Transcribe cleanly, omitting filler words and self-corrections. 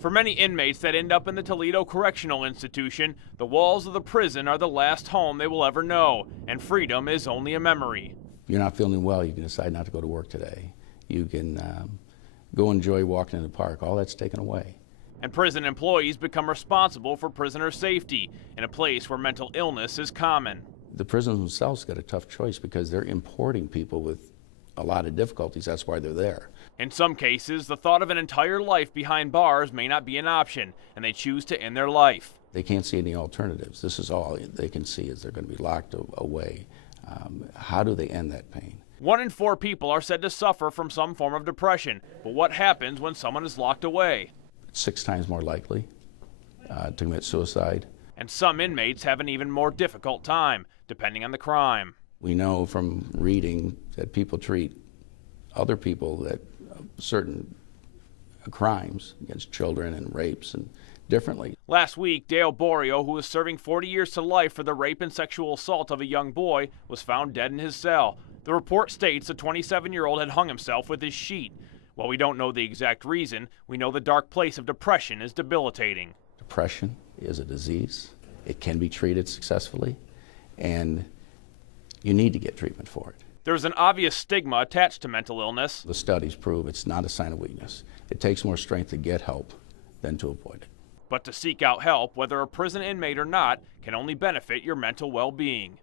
For many inmates that end up in the Toledo Correctional Institution, the walls of the prison are the last home they will ever know, and freedom is only a memory. If you're not feeling well, you can decide not to go to work today. You can go enjoy walking in the park. All that's taken away. And prison employees become responsible for prisoner safety in a place where mental illness is common. The prisons themselves got a tough choice because they're importing people with a lot of difficulties. That's why they're there. In some cases, the thought of an entire life behind bars may not be an option, and they choose to end their life. They can't see any alternatives. This is all they can see is they're going to be locked away. How do they end that pain? 1 in 4 people are said to suffer from some form of depression, but what happens when someone is locked away? It's 6 times more likely to commit suicide. And some inmates have an even more difficult time, depending on the crime. We know from reading that people treat other people that certain crimes against children and rapes and differently. Last week, Dale Borio, who was serving 40 years to life for the rape and sexual assault of a young boy, was found dead in his cell. The report states the 27-year-old had hung himself with his sheet. While we don't know the exact reason, we know the dark place of depression is debilitating. Depression is a disease. It can be treated successfully, and you need to get treatment for it. There's an obvious stigma attached to mental illness. The studies prove it's not a sign of weakness. It takes more strength to get help than to avoid it. But to seek out help, whether a prison inmate or not, can only benefit your mental well-being.